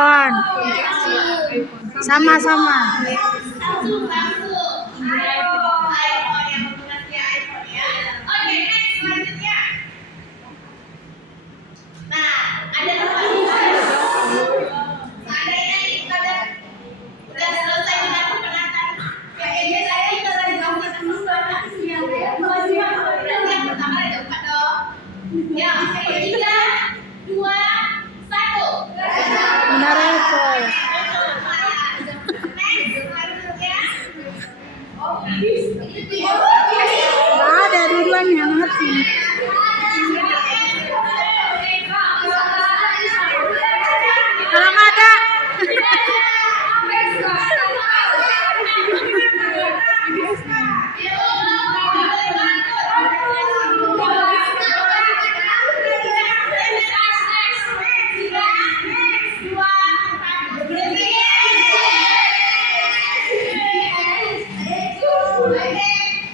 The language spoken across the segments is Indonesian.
iPhone. Sama-sama. Benar iPhone. Nggak ada dua-duanya ngerti. Kalau nggak ada.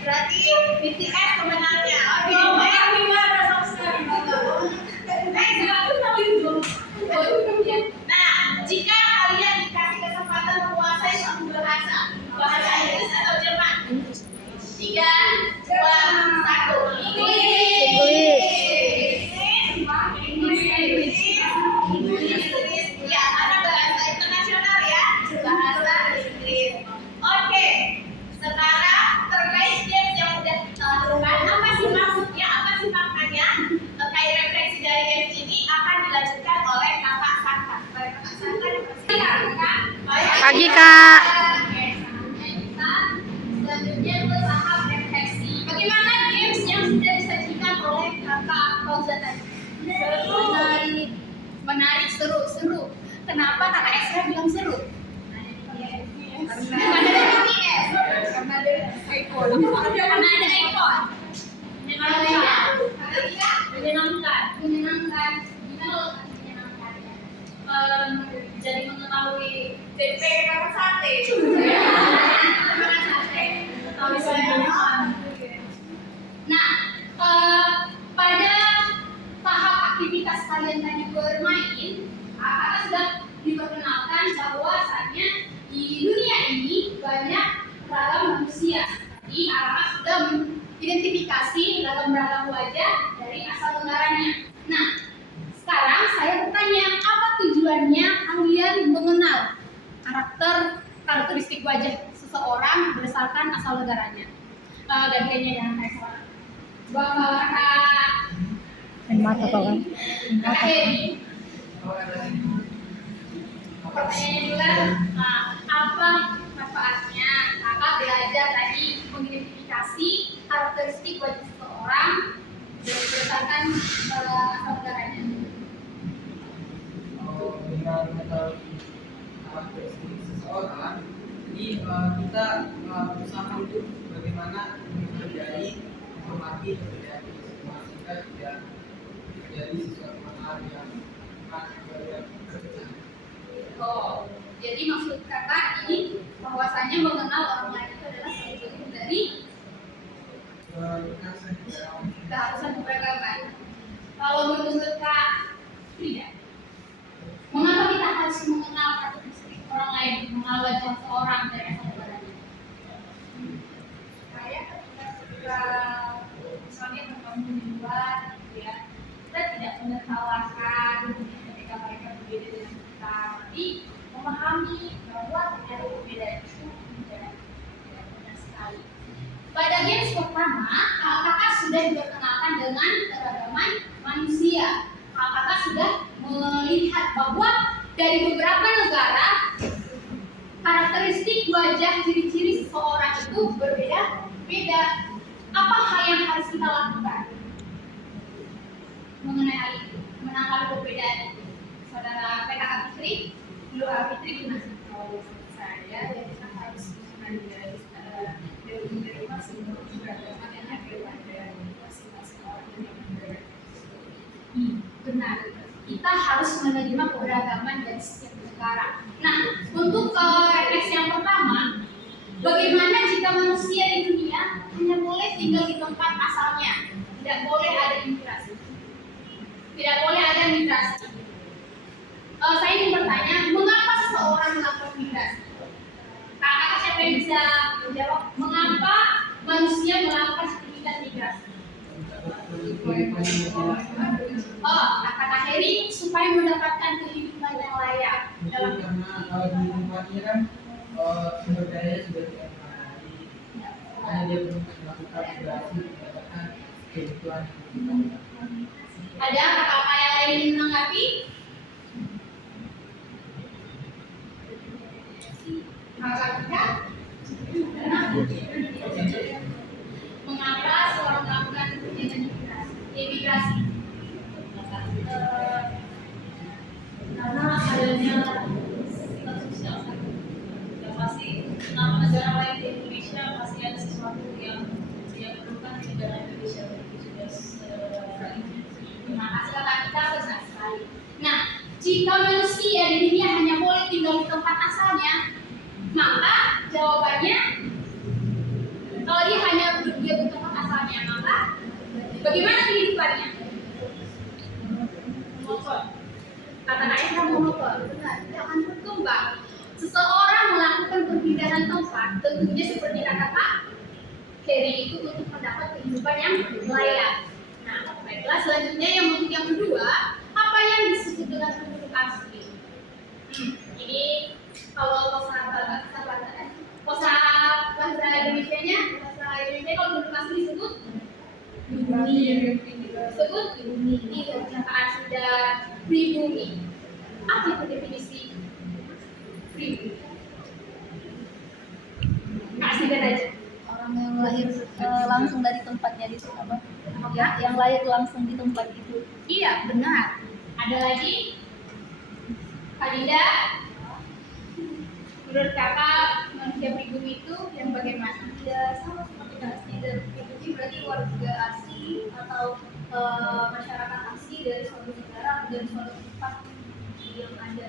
Berarti BTS pemenangnya. Oke. Nah, jika kalian dikasih kesempatan menguasai satu bahasa, bahasa Inggris atau Jerman, 3, 2, 1, Inggris. Ya, ada bahasa internasional ya, bahasa Inggris. Oke. Sekarang terkait games yang udah lakukan, apa sih maksudnya, apa sih maknanya? Terkait refleksi dari games ini akan dilanjutkan oleh Kakak Santa. Pagi, Kak. Selanjutnya ke tahap refleksi. Bagaimana games yang sudah disajikan oleh Kakak Fauza tadi? Menarik, seru. Kenapa Kakak Esra bilang seru? Bukan ada BTS, karena ada iPhone. Karena ada iPhone. Menyenangkan. Gimana menyenangkan ya? Jadi mengetahui tempe makan sate. Mengetahui semua. Nah, pada tahap aktivitas kalian tadi bermain, kakak sudah diperkenalkan bahwasannya di dunia ini banyak ragam manusia. Jadi kakak sudah mengidentifikasi ragam-ragam wajah dari asal negaranya. Nah, sekarang saya bertanya, apa tujuannya kalian mengenal karakteristik wajah seseorang berdasarkan asal negaranya? Gantiannya jangan kayak salah. Bapak Mata kawan. pertanyaannya juga, apa manfaatnya kakak belajar tadi mengidentifikasi karakteristik wajah seseorang berdasarkan asal negaranya? Dengan mengetahui karakteristik seseorang, jadi kita berusaha untuk bagaimana menghargai, menghormati perbedaan semua sehingga tidak terjadi sesuatu hal yang berbeda. Oh, jadi maksud kakak ini bahwasanya mengenal orang lain itu adalah salah satu dari keharusan keberagaman. Kalau menurut kak tidak, mengapa kita harus mengenal karakteristik orang lain, mengenal wajah seorang dari asal negaranya? Saya ketika misalnya bertemu di luar, gitu ya, kita tidak menertawakan ketika mereka berbeda dengan kita, tapi memahami bahwa ternyata perbedaan itu tidak benar sekali. Pada games pertama, kakak sudah diperkenalkan dengan keragaman manusia. Kakak sudah melihat bahwa dari beberapa negara karakteristik wajah ciri-ciri seseorang itu berbeda-beda. Apa hal yang harus kita lakukan mengenai hal itu, menangkal perbedaan itu? Saudara PKK Fitri, dulu Fitri gimana? Kalau saya, ya kita harus menghargai menerima semua keberagaman yang ada pada masing-masing orang yang berbeda. Benar, kita harus menerima keberagaman dari setiap negara. Nah, untuk refleksi yang pertama, bagaimana jika manusia di dunia hanya boleh tinggal di tempat asalnya, tidak boleh ada imigrasi, tidak boleh ada migrasi. Saya ingin bertanya, mengapa seseorang melakukan migrasi? Kakak siapa yang bisa menjawab? Mengapa manusia melakukan sertifikat migrasi? Kata Kak Heri, supaya mendapatkan kehidupan yang layak. Mungkin karena di tempatnya kan sumber daya sudah tidak memadai, makanya dia perlu melakukan migrasi mendapatkan kebutuhan. Ada kakak yang lain ingin menanggapi? Kakak kita? Mengapa seorang melakukan kegiatan imigrasi? Karena adanya sifat sosial kan. Ya pasti nama negara lain di Indonesia pasti ada sesuatu yang dia perlukan di negara Indonesia begitu juga sebaliknya. Terima kasih kakak kita, besar sekali. Nah, jika manusia di dunia hanya boleh tinggal di tempat asalnya, maka jawabannya kalau dia hanya dia di tempat asalnya, maka bagaimana kehidupannya? Monoton. Kata Aisyah monoton, benar, tidak akan berkembang. Seseorang melakukan perpindahan tempat, tentunya seperti kata Pak Heri itu untuk mendapat kehidupan yang layak. Nah, baiklah selanjutnya yang kedua, apa yang disebut dengan penduduk asli? Ini kalau bahasa Indonesia-nya kalau penduduk asli disebut bumi. Ini kata asli dan pribumi. Apa itu definisi pribumi? Kasih dan aja. Orang yang lahir langsung dari tempatnya di situ apa? Ya, yang lahir langsung di tempat itu. Iya, benar. Ada lagi? Kak Dinda? Menurut kakak, manusia pribumi itu yang bagaimana? Ya sama seperti asli dan pribumi berarti warga asli atau masyarakat asli dari suatu negara atau dari suatu tempat yang ada.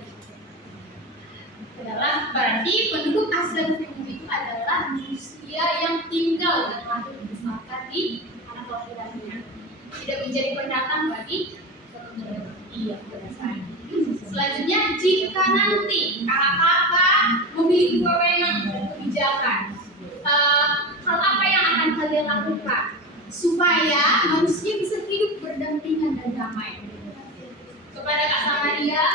Adalah berarti penduduk asli dan pribumi itu adalah manusia yang tinggal dan lahir dibesarkan di tanah kelahirannya. Tidak menjadi pendatang bagi suatu negara. Iya, benar sekali. Selanjutnya, jika nanti kakak-kakak memiliki wewenang dan kebijakan, hal apa yang akan kalian lakukan supaya manusia bisa hidup berdampingan dan damai? Kepada Kak Samaria,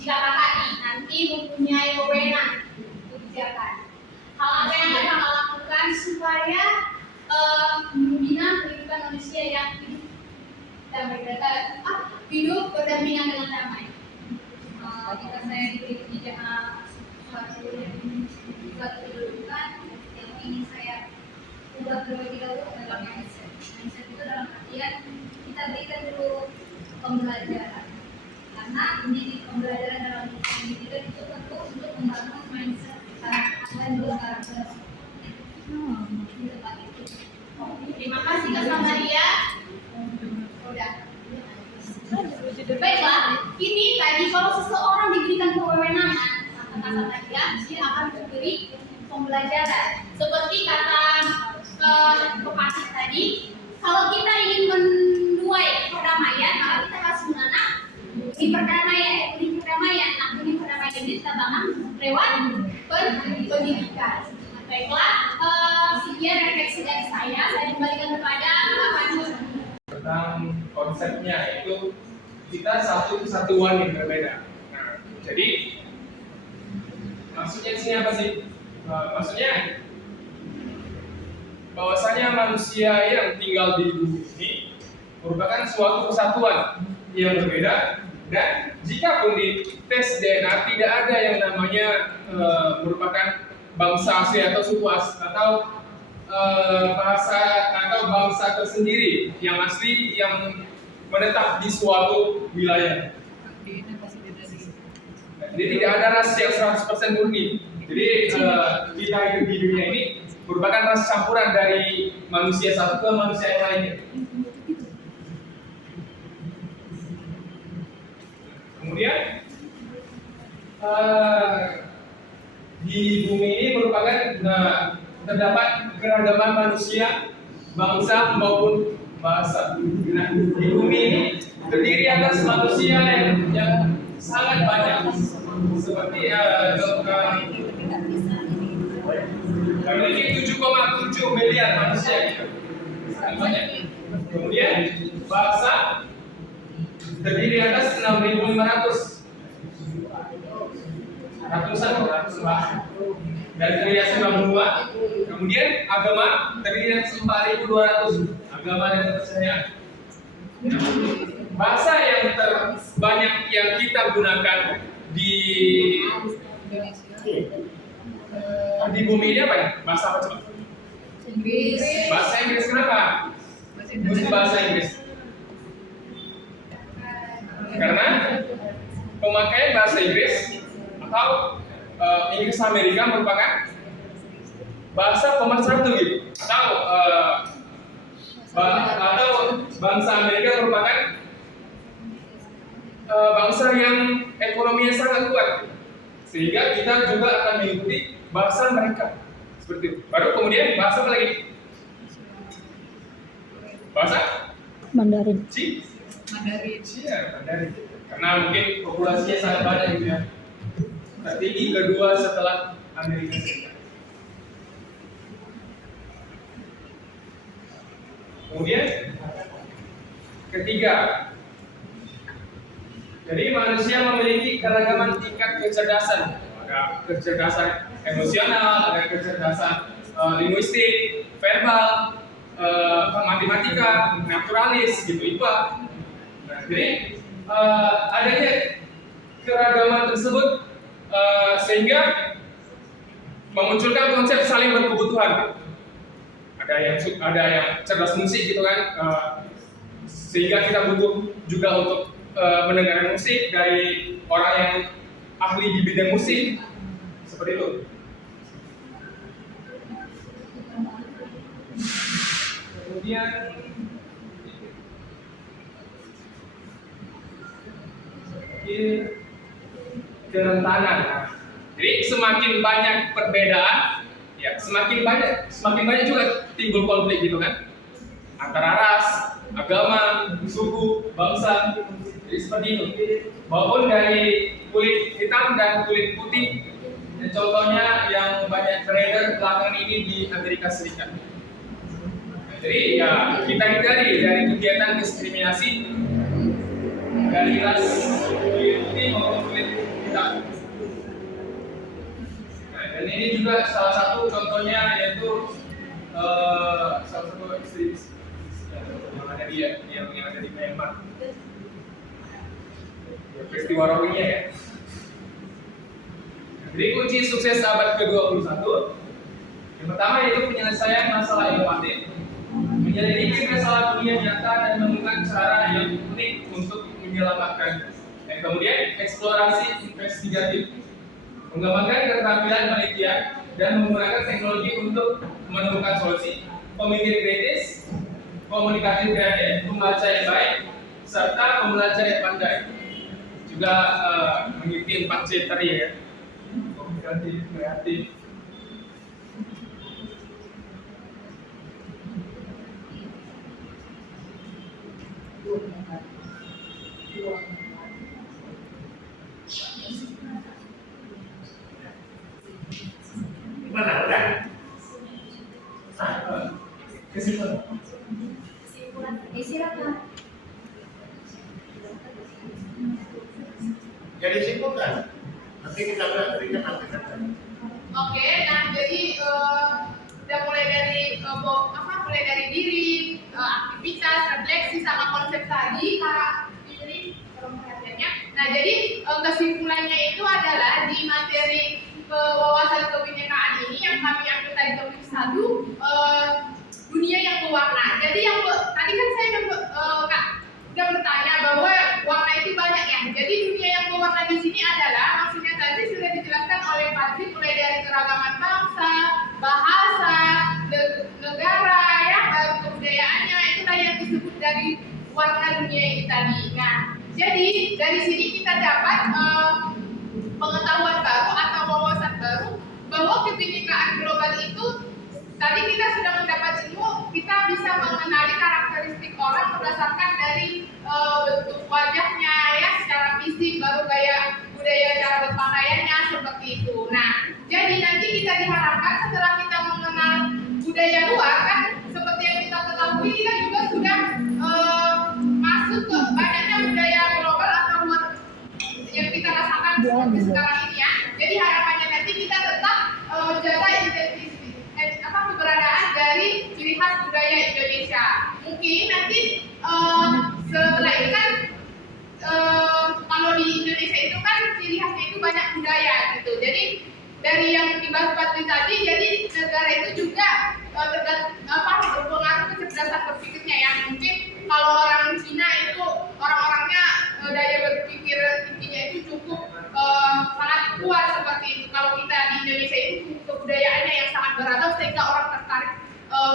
jika kakak nanti mempunyai wewenang kebijakan, hal apa yang akan kakak lakukan supaya membina kehidupan manusia yang hidup damai hidup berdampingan dengan damai? Jika saya diberi kebijakan suatu kedudukan yang ingin saya ubah terlebih dahulu adalah mindset. Mindset itu dalam artian kita berikan dulu pembelajaran, karena mendidik pembelajaran dalam pendidikan itu tentu untuk membangun mindset dan dua karakter di tempat itu. Terima kasih Kak Samaria. Udah. Baiklah, ini tadi kalau seseorang diberikan kewewenangan, kata tadi ya, dia akan diberi pembelajaran. Seperti kata pepatah tadi, kalau kita ingin menuai perdamaian, maka kita harus menanam benih perdamaian. Nah, benih perdamaian ini kita tanam lewat pendidikan. Baiklah, sekian refleksi dari saya kembalikan kepada Pak Pandu. Tentang konsepnya itu kita satu kesatuan yang berbeda. Nah, jadi maksudnya di sini apa sih? Maksudnya bahwasanya manusia yang tinggal di bumi ini merupakan suatu kesatuan yang berbeda, dan jika pun di tes DNA tidak ada yang namanya merupakan bangsa asli atau suku asli atau bahasa atau bangsa tersendiri yang asli yang menetap di suatu wilayah. Jadi tidak ada ras yang 100% murni. Jadi kita hidup di dunia ini merupakan ras campuran dari manusia satu ke manusia yang lainnya. Kemudian di bumi ini merupakan terdapat keragaman manusia, bangsa maupun bahasa. Nah, di bumi ini terdiri atas manusia yang sangat banyak, seperti memiliki 7,7 miliar manusia gitu. Sangat banyak. Kemudian bangsa terdiri atas 6.500 ratusan bahasa dan variasi benua. Kemudian agama terdiri atas 4.200 agama dan kepercayaan. Bahasa yang terbanyak yang kita gunakan di bumi ini apa ya? Bahasa apa coba? Inggris. Bahasa Inggris. Kenapa? Mesti bahasa Inggris. Karena pemakaian bahasa Inggris atau Inggris Amerika merupakan bahasa pemersatu gitu, atau bangsa Amerika merupakan bangsa yang ekonominya sangat kuat, sehingga kita juga akan mengikuti bahasa mereka seperti itu. Baru kemudian bahasa apa lagi? Bahasa Mandarin. Mandarin. Mandarin. Karena mungkin populasinya sangat banyak gitu ya. Tertinggi kedua setelah Amerika Serikat. Kemudian ketiga, jadi manusia memiliki keragaman tingkat kecerdasan. Ada kecerdasan emosional, ada kecerdasan linguistik, verbal, matematika, naturalis, gitu IPA. Nah, jadi adanya keragaman tersebut sehingga memunculkan konsep saling berkebutuhan. Ada yang cerdas musik gitu kan, sehingga kita butuh juga untuk mendengarkan musik dari orang yang ahli di bidang musik, seperti itu. Kemudian kerentanan. Jadi semakin banyak perbedaan, ya semakin banyak juga timbul konflik gitu kan, antara ras, agama, suku, bangsa. Jadi seperti itu. Maupun dari kulit hitam dan kulit putih. Dan contohnya yang banyak beredar belakangan ini di Amerika Serikat. Jadi ya kita hindari dari kegiatan diskriminasi dari ras kulit putih maupun kulit hitam. Nah, dan ini juga salah satu contohnya yaitu salah satu ekstremis yang ada di Myanmar. Peristiwa Rohingya ya. Jadi kunci sukses abad ke-21 yang pertama yaitu penyelesaian masalah inovatif, menyelidiki masalah dunia nyata dan menemukan cara yang unik untuk menyelamatkan. Dan kemudian eksplorasi investigatif, mengembangkan keterampilan penelitian dan menggunakan teknologi untuk menemukan solusi, pemikir kritis, komunikatif kreatif, membaca yang baik, serta pembelajar yang pandai. Juga mengikuti 4C tadi ya, komunikatif, kreatif. Mana udah? Kesimpulan. Silakan. Jadi simpulkan. Nanti kita berikan nanti. Oke, nah jadi udah mulai dari diri, aktivitas, refleksi sama konsep tadi Kak Fitri perhatiannya. Nah jadi kesimpulannya itu adalah di materi wawasan kebinekaan ini yang kami ambil tadi topik 1, dunia yang berwarna. Jadi yang tadi kan saya udah bertanya bahwa warna itu banyak ya. Jadi dunia yang berwarna di sini adalah maksudnya tadi sudah dijelaskan oleh Pak Fitri mulai dari keragaman bangsa, bahasa, negara, ya, kebudayaannya, itulah yang disebut dari warna dunia ini tadi. Nah, jadi dari sini kita dapat pengetahuan baru atau wawasan baru bahwa kebinekaan global itu tadi kita sudah mendapat ilmu, kita bisa mengenali karakteristik orang berdasarkan dari bentuk partisipasinya. Jadi harapannya nanti kita tetap menjaga keberadaan dari ciri khas budaya Indonesia. Mungkin nanti setelah ini kan kalau di Indonesia itu kan ciri khasnya itu banyak budaya gitu. Jadi dari yang dibahas Patri tadi, jadi negara itu juga berpengaruh kecerdasan berpikirnya ya. Mungkin kalau orang Cina itu orang-orangnya daya berpikir intinya itu cukup sangat kuat seperti itu. Kalau kita di Indonesia itu kebudayaannya yang sangat beragam sehingga orang tertarik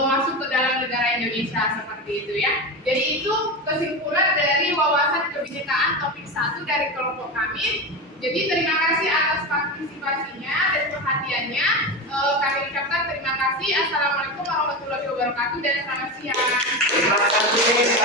masuk ke dalam negara Indonesia seperti itu ya. Jadi itu kesimpulan dari wawasan kebinekaan topik 1 dari kelompok kami. Jadi terima kasih atas partisipasinya dan perhatiannya. Kami ucapkan terima kasih. Assalamualaikum warahmatullahi wabarakatuh dan selamat siang. Terima kasih.